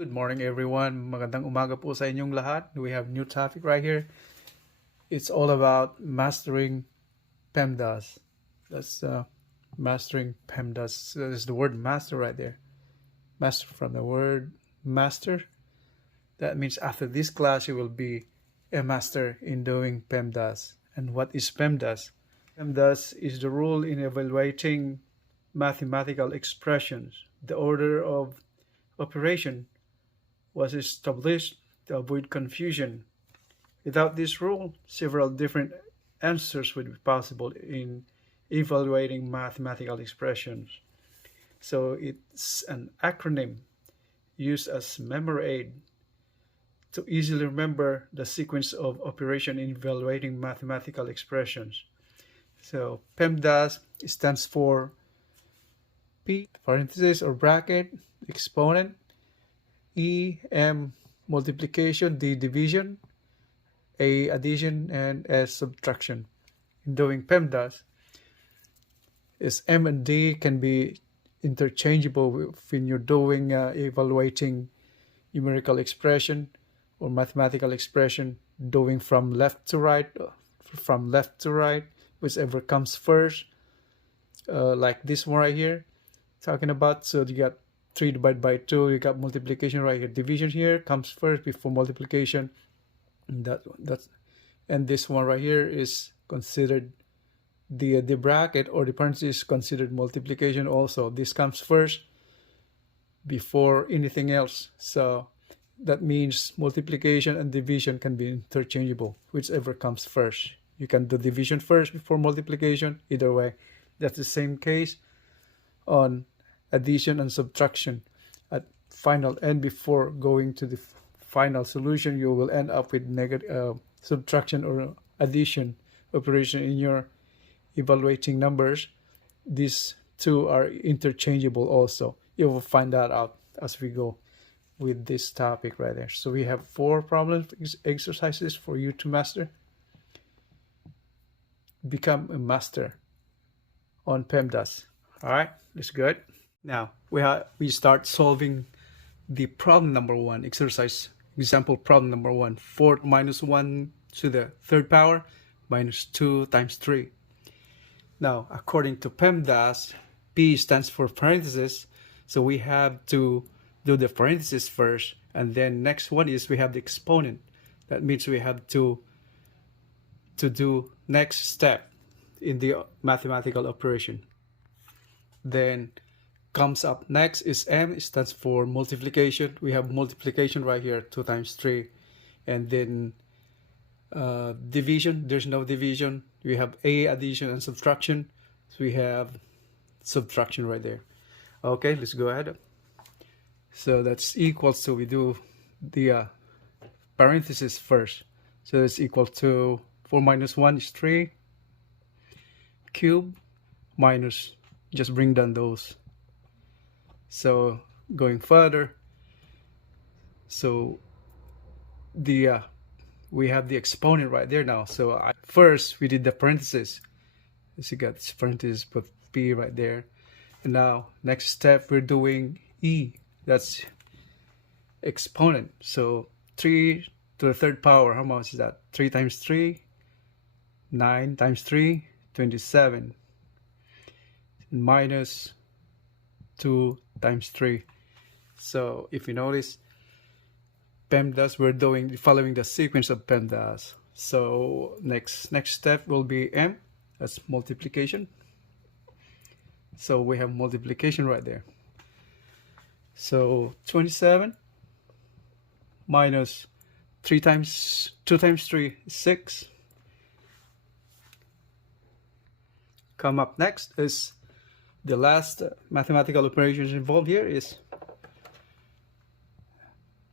Good morning everyone. Magandang umaga po sa inyong lahat. We have new topic right here. It's all about mastering Pemdas. That's mastering Pemdas. So there's the word master right there. Master from the word master. That means after this class you will be a master in doing Pemdas. And what is Pemdas? Pemdas is the rule in evaluating mathematical expressions. The order of operation was established to avoid confusion. Without this rule, several different answers would be possible in evaluating mathematical expressions. So it's an acronym used as memory aid to easily remember the sequence of operation in evaluating mathematical expressions. So PEMDAS stands for P, parenthesis or bracket, exponent, E, M, multiplication, D, division, A, addition, and S, subtraction. In doing PEMDAS, is M and D can be interchangeable when you're doing evaluating numerical expression or mathematical expression, doing from left to right, whichever comes first, like this one right here, talking about. So you got 3 divided by 2, you got multiplication right here. Division here comes first before multiplication. And this one right here is considered the bracket or the parenthesis is considered multiplication also. This comes first before anything else. So that means multiplication and division can be interchangeable, whichever comes first. You can do division first before multiplication, either way. That's the same case on addition and subtraction. At final end, before going to the final solution, you will end up with negative subtraction or addition operation in your evaluating numbers. These two are interchangeable also. You will find that out as we go with this topic right there. So we have 4 problem exercises for you to master. Become a master on PEMDAS. All right, that's good. Now we start solving the problem number 1, exercise example problem number 1. 4 minus 1 to the third power minus 2 times 3. Now according to PEMDAS, P stands for parentheses, so we have to do the parentheses first, and then next one is we have the exponent. That means we have to do next step in the mathematical operation. Then comes up next is M. It stands for multiplication. We have multiplication right here, 2 times 3. And then division, there's no division. We have A, addition, and subtraction. So we have subtraction right there. Okay, let's go ahead. So that's equal, so we do the parenthesis first. So it's equal to 4 minus 1 is 3 cube minus, just bring down those. So going further, so the we have the exponent right there now. So first we did the parenthesis. So you got this parenthesis, put P right there. And now next step we're doing E. That's exponent. So 3 to the third power, how much is that? 3 times 3, 9 times 3, 27. Minus 2 times 3. So if you notice, PEMDAS, we're following the sequence of PEMDAS. So next step will be M. That's multiplication. So we have multiplication right there. So 27 minus 2 times 3 is 6. Come up next is the last mathematical operations involved here is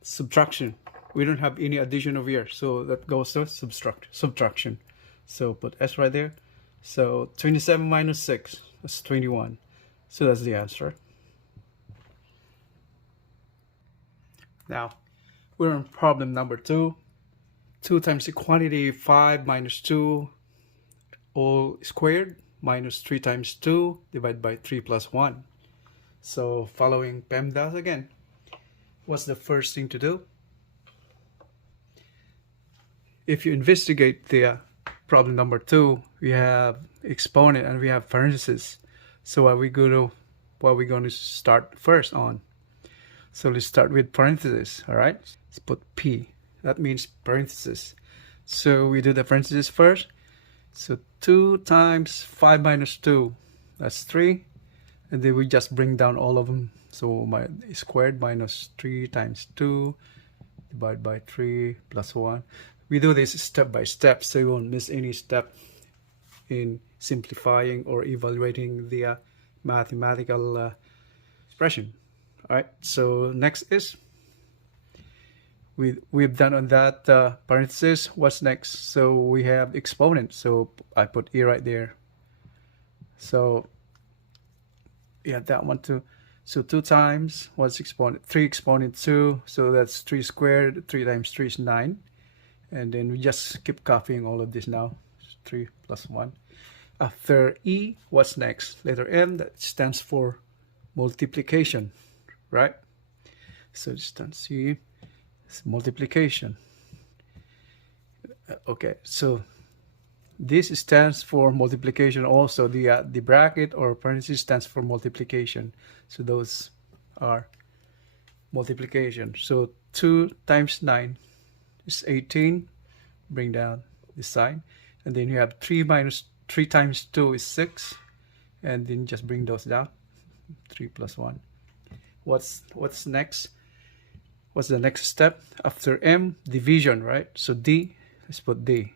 subtraction. We don't have any addition over here, so that goes to subtraction. So put S right there. So 27 minus 6, that's 21. So that's the answer. Now we're on problem number 2. 2 times the quantity 5 minus 2 all squared minus 3 times 2 divided by 3 plus 1. So following PEMDAS again. what's the first thing to do? If you investigate the problem number 2, we have exponent and we have parentheses. So what are we going to start first on? So let's start with parentheses. All right, let's put P. That means parentheses. So we do the parentheses first. So 2 times 5 minus 2, that's 3. And then we just bring down all of them. So my squared minus 3 times 2 divided by 3 plus 1. We do this step by step, so you won't miss any step in simplifying or evaluating the mathematical expression. All right, so next is we've done on that parentheses. What's next? So we have exponent, so I put E right there. So yeah, that one too. So 2 times what's exponent? 3 exponent 2, so that's 3 squared. 3 times 3 is 9. And then we just keep copying all of this now. 3 plus 1. After E, what's next? Letter M, that stands for multiplication, right? So it stands C, it's multiplication. Okay, so this stands for multiplication also. The bracket or parentheses stands for multiplication. So those are multiplication. So 2 times 9 is 18. Bring down this sign, and then you have 3 minus 3 times 2 is 6, and then just bring those down. 3 plus 1. What's next? What's the next step after M? Division, right? So D, let's put D.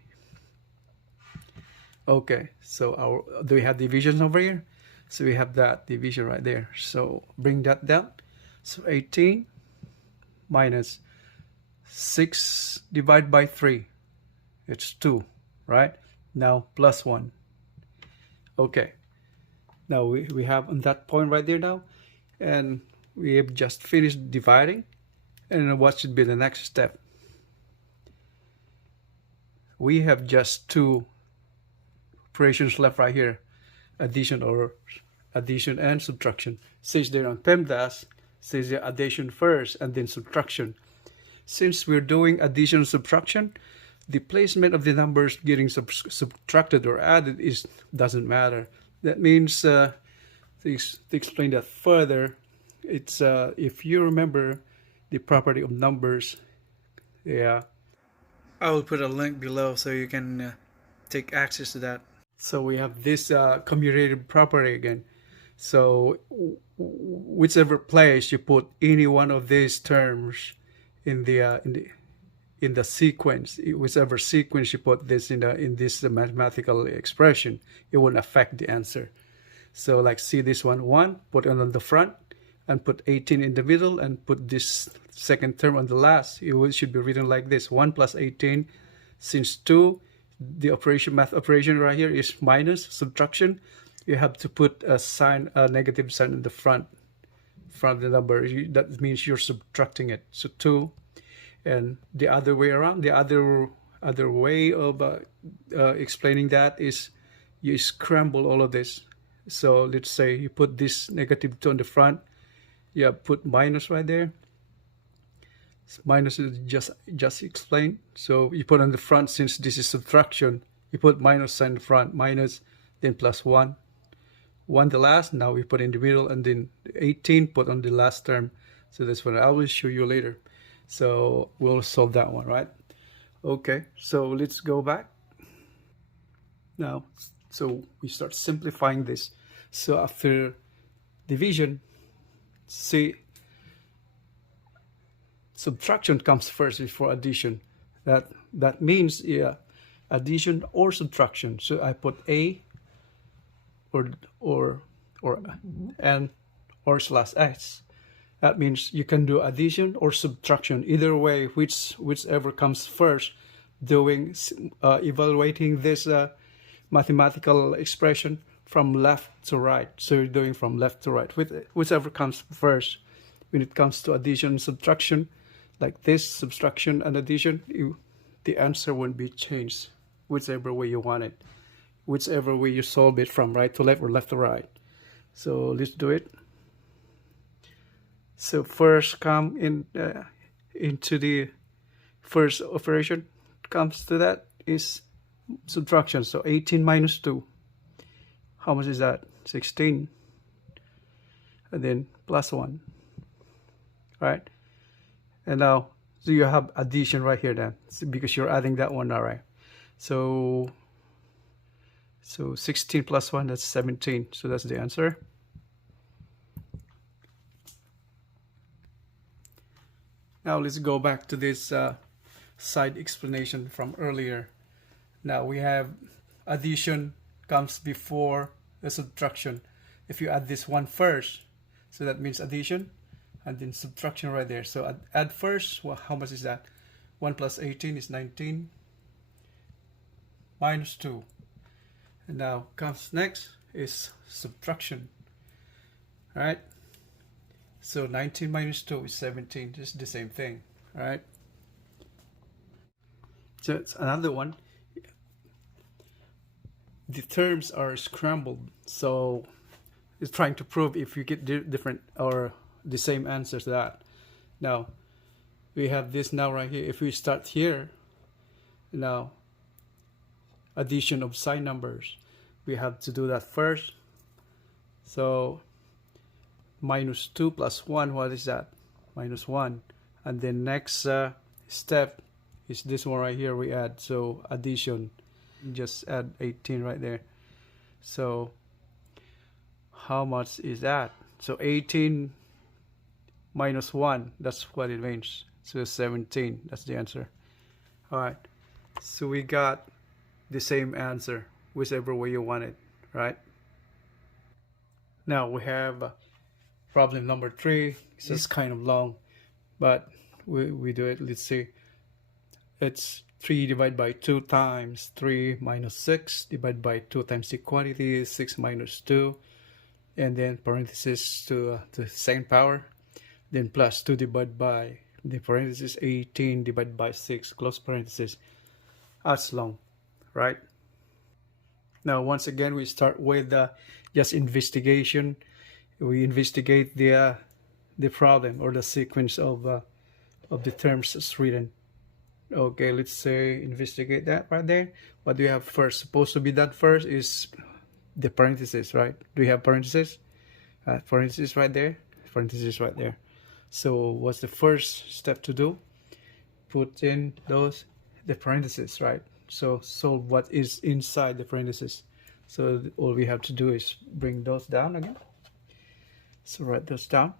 Okay, so do we have divisions over here? So we have that division right there. So bring that down. So 18 minus 6 divided by 3, it's 2, right? Now plus 1. Okay, now we have on that point right there now, and we have just finished dividing. And what should be the next step? We have just 2 operations left right here, addition and subtraction. Says there on PEMDAS, says the addition first and then subtraction. Since we're doing addition and subtraction, the placement of the numbers getting subtracted or added doesn't matter. That means to explain that further, it's if you remember the property of numbers, yeah, I will put a link below so you can take access to that. So we have this commutative property again. So whichever place you put any one of these terms in the sequence, whichever sequence you put this in this mathematical expression, it won't affect the answer. So like see this one, put it on the front, and put 18 in the middle, and put this second term on the last. It should be written like this: 1 plus 18. Since 2, the math operation right here is minus subtraction, you have to put a negative sign in the front of the number. That means you're subtracting it. So 2, and the other way around, the other way of explaining that is you scramble all of this. So let's say you put this negative 2 on the front, you put minus right there. Minus is just explained. So you put on the front, since this is subtraction, you put minus sign in the front, minus, then plus 1 the last. Now we put in the middle, and then 18 put on the last term. So that's what I will show you later. So we'll solve that one, right? Okay, so let's go back now. So we start simplifying this. So after division, see, subtraction comes first before addition. That means addition or subtraction. So I put A or slash S. That means you can do addition or subtraction. Either way, whichever comes first, doing evaluating this mathematical expression from left to right. So you're doing from left to right, whichever comes first. When it comes to addition and subtraction, like this, subtraction and addition, the answer won't be changed, whichever way you want it, whichever way you solve it, from right to left or left to right. So let's do it. So first come in into the first operation comes to that is subtraction. So 18 minus 2. How much is that? 16. And then plus 1. Right? And now, so you have addition right here then, because you're adding that one now, right? So 16 plus 1, that's 17. So that's the answer. Now let's go back to this side explanation from earlier. Now we have addition comes before the subtraction. If you add this one first, so that means addition, and then subtraction right there. So add first, well, how much is that? 1 plus 18 is 19 minus 2. And now comes next is subtraction. All right? So 19 minus 2 is 17, just the same thing, right? So it's another one. The terms are scrambled, so it's trying to prove if you get different or the same answers to that. Now, we have this now right here. If we start here, now, addition of sine numbers, we have to do that first. So, minus 2 plus 1, what is that? Minus 1. And then next step is this one right here, we add. So addition, just add 18 right there. So how much is that? So 18 minus 1, that's what it means. So 17, that's the answer. Alright, so we got the same answer, whichever way you want it, right? Now we have problem number 3. It's just kind of long, but we do it. Let's see. It's 3 divided by 2 times 3 minus 6 divided by 2 times the quantity is 6 minus 2, and then parenthesis to the second power, then plus 2 divided by the parenthesis 18 divided by 6 close parenthesis. That's long, right? Now once again we start with just investigation. We investigate the problem or the sequence of the terms as written. Okay, let's say investigate that right there. What do you have first? Supposed to be done first is the parentheses, right? Do you have parentheses? Parentheses right there. Parentheses right there. So what's the first step to do? Put in the parentheses, right? So solve what is inside the parentheses. So all we have to do is bring those down again. So write those down,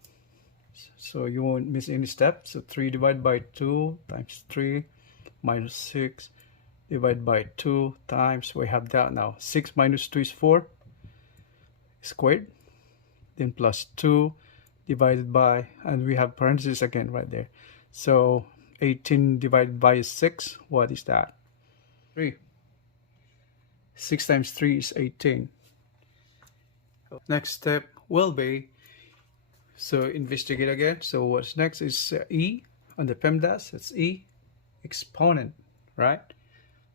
so you won't miss any step. So 3 divided by 2 times 3 minus 6 divided by 2 times, we have that now. 6 minus 2 is 4 squared, then plus 2 divided by, and we have parentheses again right there. So 18 divided by 6, what is that? 3. 6 times 3 is 18. Next step will be, so investigate again. So what's next is E on the PEMDAS. It's E, exponent, right?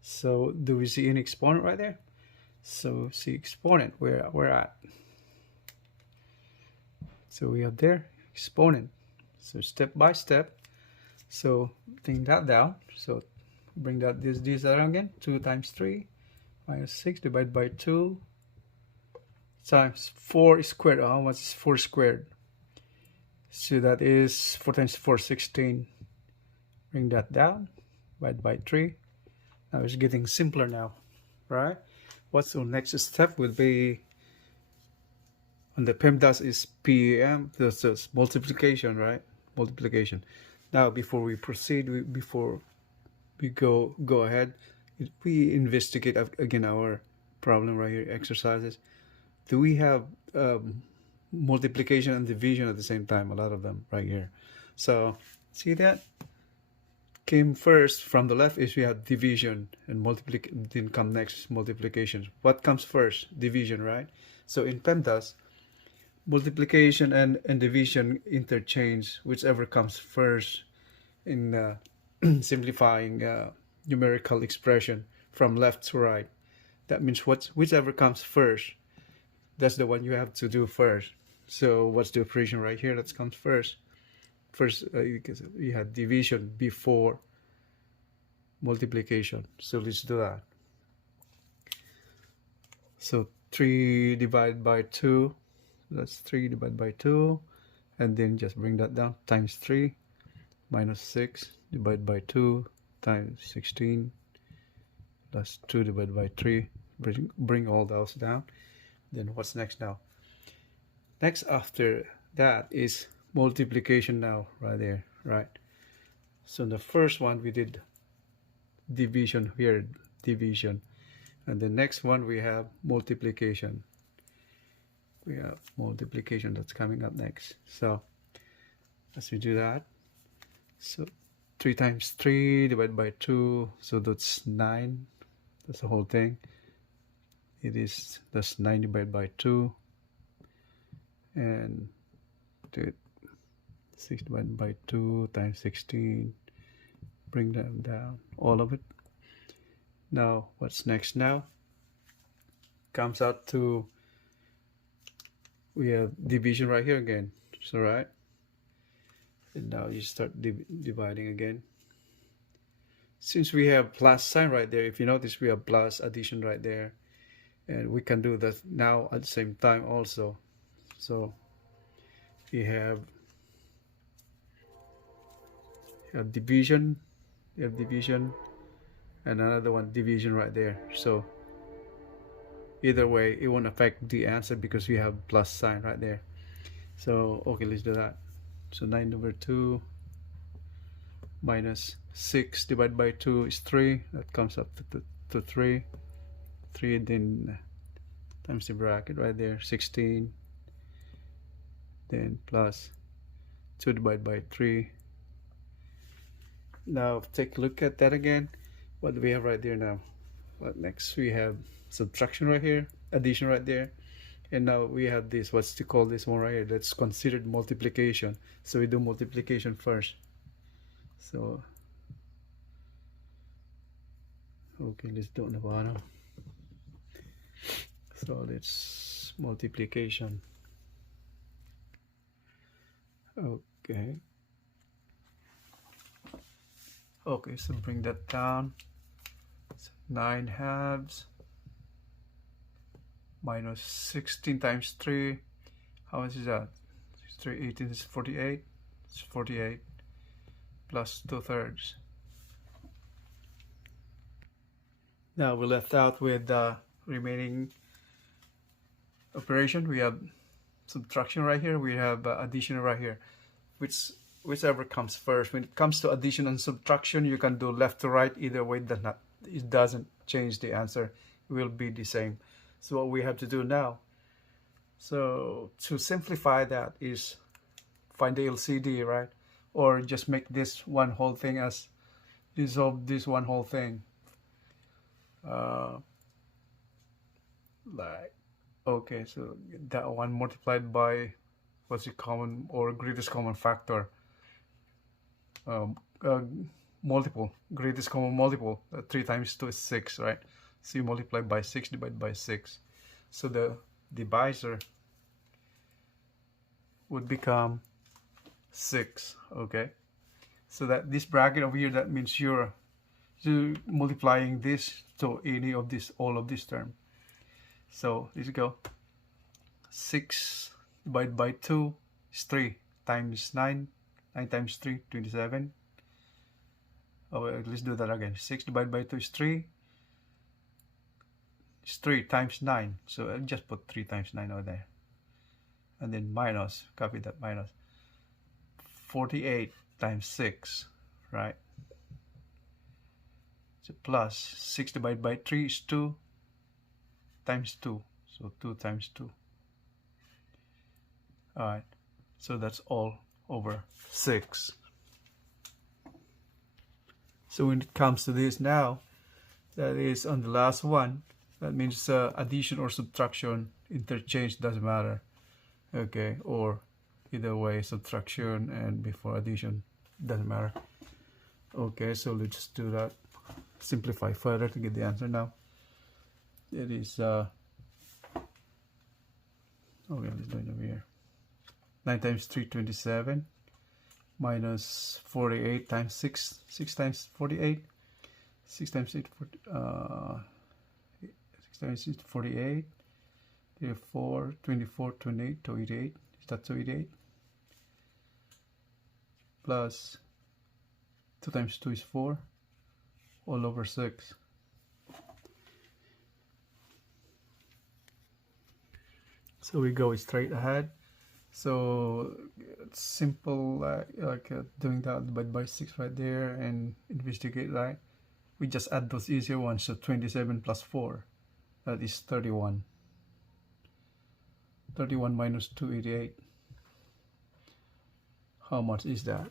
So do we see an exponent right there? So see exponent, where we're at. So we have there exponent. So step by step. So bring that down. So bring that this down again. 2 times 3 minus 6 divided by 2 times 4 squared. How much is 4 squared? So that is 4 times 4, 16. Bring that down, divide by 3. Now it's getting simpler now, right? What's the next step will be on the PEMDAS is PEM, that's multiplication, right? Multiplication. Now before we proceed, before we go ahead, we investigate again our problem right here, exercises. Do we have multiplication and division at the same time? A lot of them right here. So see that came first from the left is we have division, and multiplication didn't come next, multiplication. What comes first? Division, right? So in PEMDAS, multiplication and division interchange, whichever comes first in simplifying numerical expression from left to right. That means whichever comes first, that's the one you have to do first. So what's the operation right here that comes first? first we had division before multiplication. So let's do that. So 3 divided by 2, that's 3 divided by 2, and then just bring that down, times 3, minus 6 divided by 2 times 16, that's 2 divided by 3. Bring all those down. Then what's next now? Next after that is multiplication now, right there, right? So the first one we did division here, division, and the next one we have multiplication. We have multiplication that's coming up next. So as we do that, so 3 times 3 divided by 2, so that's 9. That's the whole thing. That's 9 divided by 2, and 6 divided by 2 times 16. Bring them down, all of it. Now what's next now? Comes out to, we have division right here again. So right, and now you start dividing again. Since we have plus sign right there, if you notice we have plus addition right there, and we can do that now at the same time also. So we have division, and another one division right there. So either way it won't affect the answer because we have plus sign right there. So okay, let's do that. So 9 over 2 minus 6 divided by 2 is 3. That comes up to 3. 3, then times the bracket right there, 16, then plus 2 divided by 3. Now take a look at that again. What do we have right there now? What next? We have subtraction right here, addition right there, and now we have this, what's to call this one right here, that's considered multiplication. So we do multiplication first. So okay, let's do it on the bottom. So let's multiplication. Okay, so bring that down. So 9 halves minus 16 times 3. How much is that? 3, 18 is 48. It's 48 plus 2/3. Now we're left out with the remaining operation. We have subtraction right here, we have addition right here, whichever comes first. When it comes to addition and subtraction, you can do left to right, either way. It doesn't change the answer, it will be the same. So what we have to do now, so to simplify that, is find the LCD, right? Or just make this one whole thing as dissolve this one whole thing, like, okay, so that one multiplied by what's the common or greatest common factor, multiple, greatest common multiple. 3 times 2 is 6, right? So you multiply by 6 divided by 6, so the divisor would become 6. Okay, so that this bracket over here, that means you're multiplying this to any of this, all of this term. So let's go. 6 divided by 2 is 3 times 9. 9 times 3, 27. Oh, let's do that again. 6 divided by 2 is 3. It's 3 times 9. So I'll just put 3 times 9 over there. And then minus, copy that minus. 48 times 6, right? So plus 6 divided by 3 is 2 times 2. So 2 times 2. Alright, so that's all over 6. So when it comes to this now, that is on the last one, that means addition or subtraction, interchange, doesn't matter. Okay, or either way, subtraction and before addition, doesn't matter. Okay, so let's do that. Simplify further to get the answer now. It is okay, let's do it over here. 9 times 3, 27. minus 48 times 6. 6 times 48. 6 times 8, 6 times 8, 48. Therefore, 24, 28, 288. Is that 288? Plus 2 times 2 is 4. All over 6. So we go straight ahead. So it's simple, doing that, divide by 6 right there and investigate, right? We just add those easier ones. So 27 plus 4, that is 31. 31 minus 288. How much is that?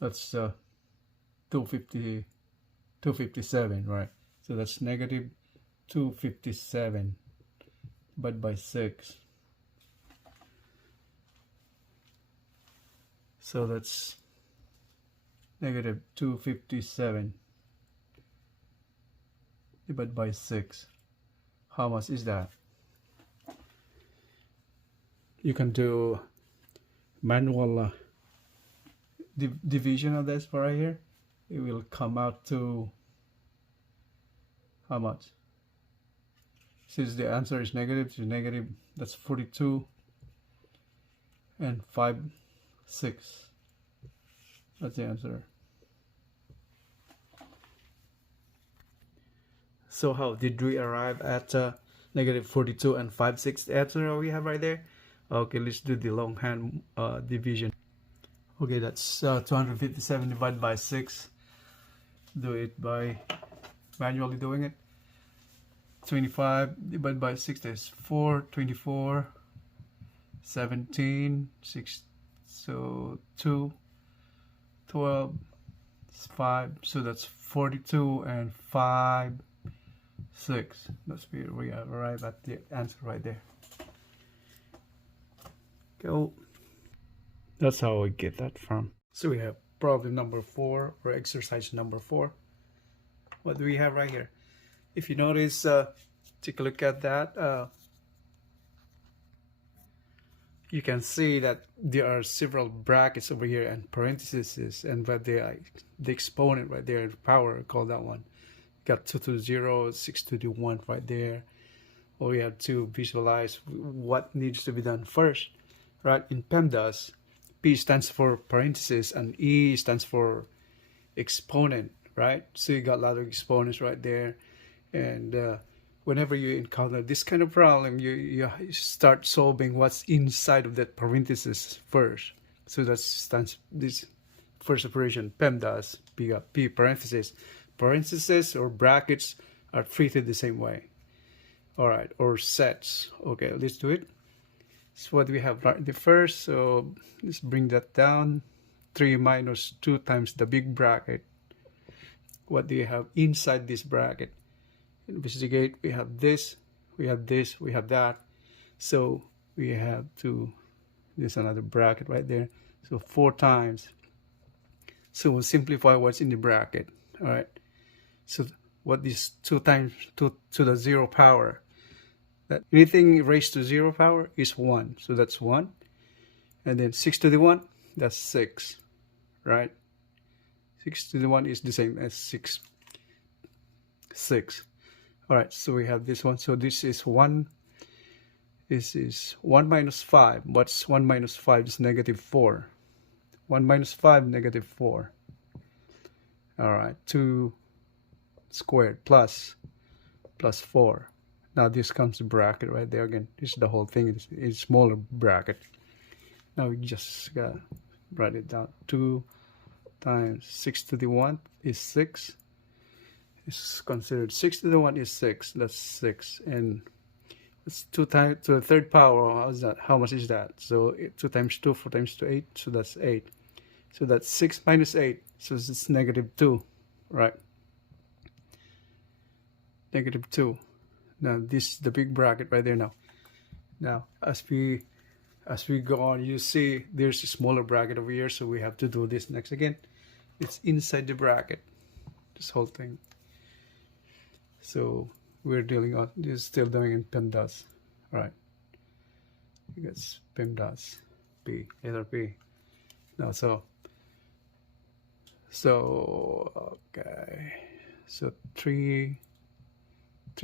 That's 257, right? So that's negative 257 divided by 6. So that's negative 257 divided by 6. How much is that? You can do manual division of this right here. It will come out to how much? Since the answer is negative, so negative, that's 42 and 5, 6. That's the answer. So how did we arrive at negative 42 and 5, 6? The answer we have right there. Okay, let's do the longhand division. Okay, that's 257 divided by 6. Do it by manually doing it. 25 divided by 6, that's 4, 24, 17, 6, so 2, 12, 5, so that's 42 and 5, 6. That's where we have arrived at the answer right there. Go. That's how we get that from. So we have problem number 4 or exercise number 4. What do we have right here? If you notice, take a look at that. You can see that there are several brackets over here and parentheses, and but the exponent right there, power, call that one. Got 2 to the 0, 6 to the 1 right there. Or we have to visualize what needs to be done first, right? In PEMDAS, P stands for parentheses and E stands for exponent, right? So you got a lot of exponents right there. And whenever you encounter this kind of problem, you start solving what's inside of that parenthesis first. So that stands this first operation, PEMDAS, P parentheses. Parentheses or brackets are treated the same way. All right, or sets. Okay, let's do it. So what we have right the first, so let's bring that down. 3 minus 2 times the big bracket. What do you have inside this bracket? Investigate. We have this, we have this, we have that. So we have to, there's another bracket right there. So 4 times. So we'll simplify what's in the bracket. All right. So what is 2 times 2 to the 0 power? That anything raised to 0 power is 1. So that's 1. And then 6 to the 1, that's 6. Right? 6 to the 1 is the same as 6. 6. All right, so we have this one. So this is 1. This is 1 minus 5. What's 1 minus 5? Is negative 4. 1 minus 5, negative 4. All right, 2 squared plus 4. Now this comes to bracket right there again. This is the whole thing. It's smaller bracket. Now we just write it down. 2 times 6 to the 1 is 6. It's considered 6 to the 1 is 6. That's 6. And it's 2 times to the third power. How's that? How much is that? So 2 times 2, 4 times 2, 8. So that's 8. So that's 6 minus 8. So it's negative 2. Right? Negative 2. Now this is the big bracket right there now. Now as we go on, you see there's a smaller bracket over here, so we have to do this next again. It's inside the bracket, this whole thing. So we're dealing on this, still doing in PEMDAS. All right, Because Pemdas P, letter P. Now okay, so 3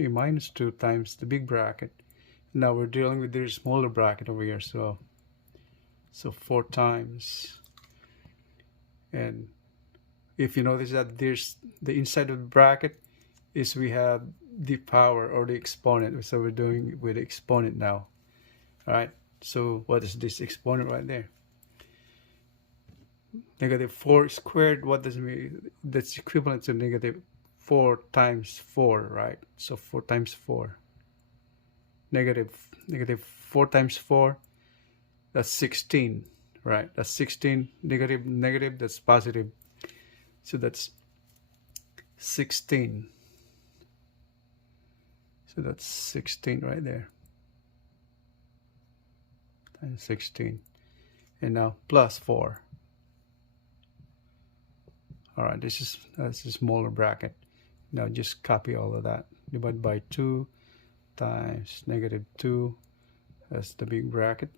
minus 2 times the big bracket. Now we're dealing with the smaller bracket over here, so 4 times. And if you notice that there's the inside of the bracket is we have the power or the exponent, so we're doing with the exponent now. All right, so what is this exponent right there? Negative 4 squared, what does it mean? That's equivalent to negative 4 times 4, right? So 4 times 4. Negative 4 times 4, that's 16, right? That's 16. Negative, that's positive. So that's 16. So that's 16 right there. Times 16. And now plus 4. All right, that's a smaller bracket. Now just copy all of that. Divide by 2 times negative 2. That's the big bracket.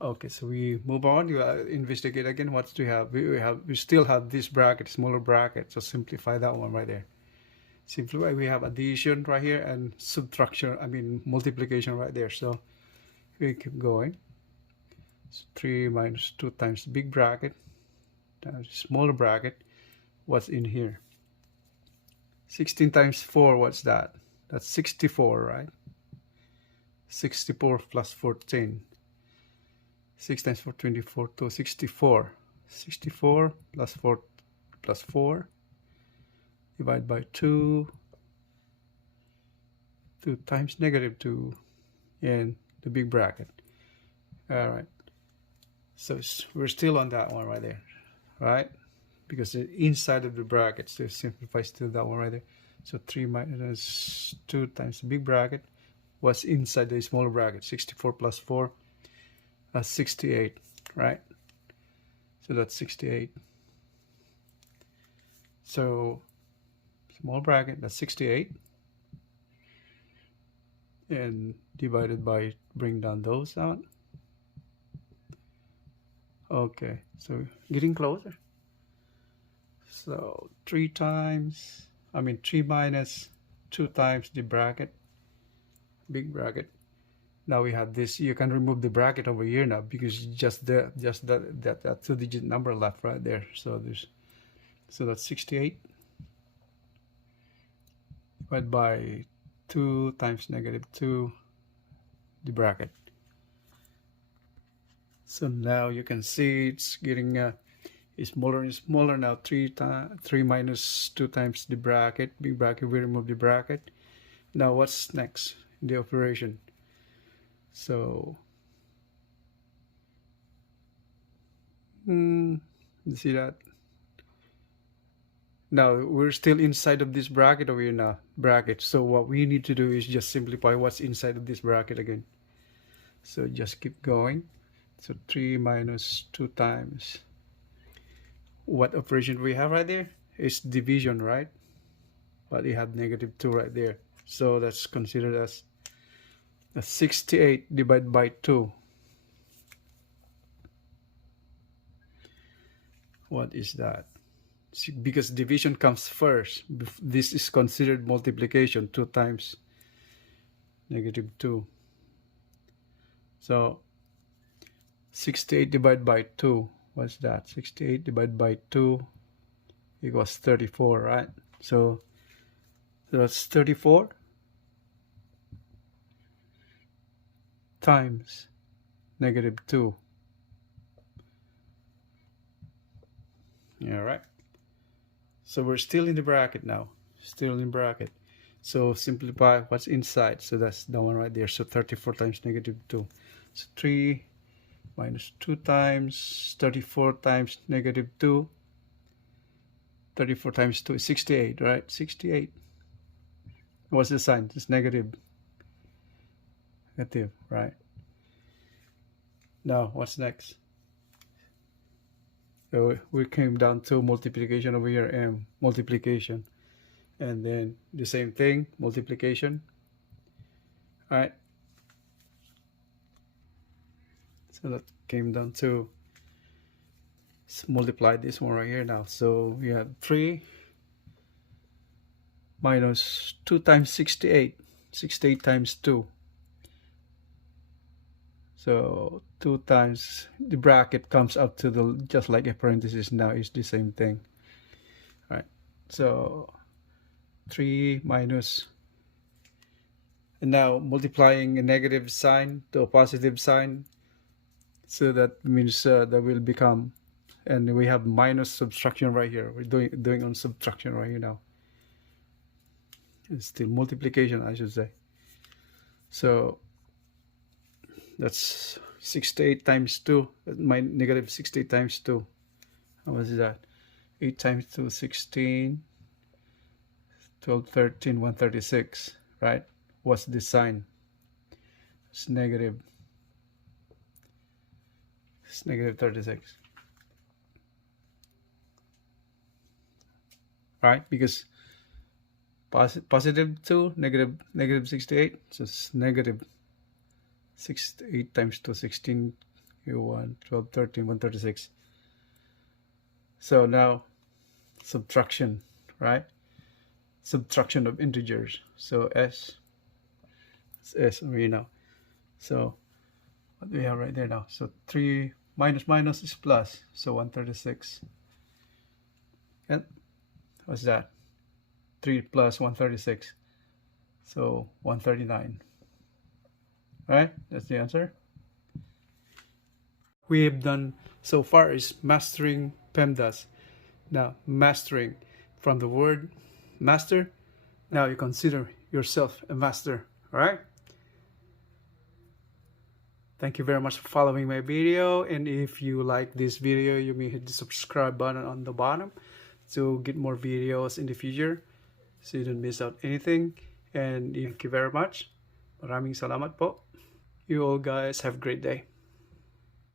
Okay, so we move on. You investigate again. What do we have? We still have this bracket, smaller bracket. So simplify that one right there. Simplify. We have addition right here and subtraction. I mean multiplication right there. So we keep going. So 3 minus 2 times the big bracket times smaller bracket. What's in here? 16 times 4. What's that? That's 64, right? 64 plus 14. 6 times 4, 24, to 64. 64 plus 4 plus 4. Divide by 2. 2 times negative 2. And the big bracket. All right. So we're still on that one right there. Right? Because the inside of the bracket still simplifies to that one right there. So 3 minus 2 times the big bracket. What's inside the smaller bracket? 64 plus 4. 68, right? So that's 68. So small bracket, that's 68. And divided by, bring down those out. Okay, so getting closer. So 3 minus 2 times the bracket, big bracket. Now we have this. You can remove the bracket over here now because just that 2-digit number left right there. So that's 68 divided by 2 times negative 2, the bracket. So now you can see it's getting smaller and smaller now. 3 minus 2 times the bracket, big bracket. We remove the bracket. Now what's next in the operation? So you see that? Now we're still inside of this bracket over here now. So what we need to do is just simplify what's inside of this bracket again. So just keep going. So 3 minus 2 times. What operation we have right there is division, right? But you have negative 2 right there. So that's considered as 68 divided by 2. What is that? Because division comes first. This is considered multiplication. 2 times negative 2. So 68 divided by 2. What's that? 68 divided by 2 equals 34, right? So that's 34 times negative 2. All right. So we're still in the bracket now. Still in bracket. So simplify what's inside. So that's the one right there. So 34 times negative 2. So 3 minus 2 times 34 times negative 2. 34 times 2 is 68, right? 68. What's the sign? It's negative. Negative, right? Now, what's next? So we came down to multiplication over here, m, multiplication. And then the same thing, multiplication. All right. So that came down to, let's multiply this one right here now. So we have 3 minus 2 times 68. 68 times 2. So 2 times the bracket comes up to the, just like a parenthesis now, is the same thing. All right. So 3 minus, and now multiplying a negative sign to a positive sign. So that means that will become, and we have minus subtraction right here. We're doing on subtraction right here now. It's still multiplication, I should say. So that's 68 times 2. My negative 68 times 2. How much is that? 8 times 2, 16. 12, 13, 136. Right? What's the sign? It's negative. It's negative 36. Right? Because positive 2, negative 68. So it's negative 8 times 2, 16, 1, 12, 13, 136. So now subtraction, right? Subtraction of integers. So it's S right now. So what do we have right there now? So 3 minus minus is plus. So 136. And what's that? 3 plus 136. So 139. Right? That's the answer. We have done so far is mastering PEMDAS. Now, mastering from the word master. Now you consider yourself a master. Alright? Thank you very much for following my video. And if you like this video, you may hit the subscribe button on the bottom to get more videos in the future, so you don't miss out anything. And thank you very much. Maraming salamat po. You all guys have a great day.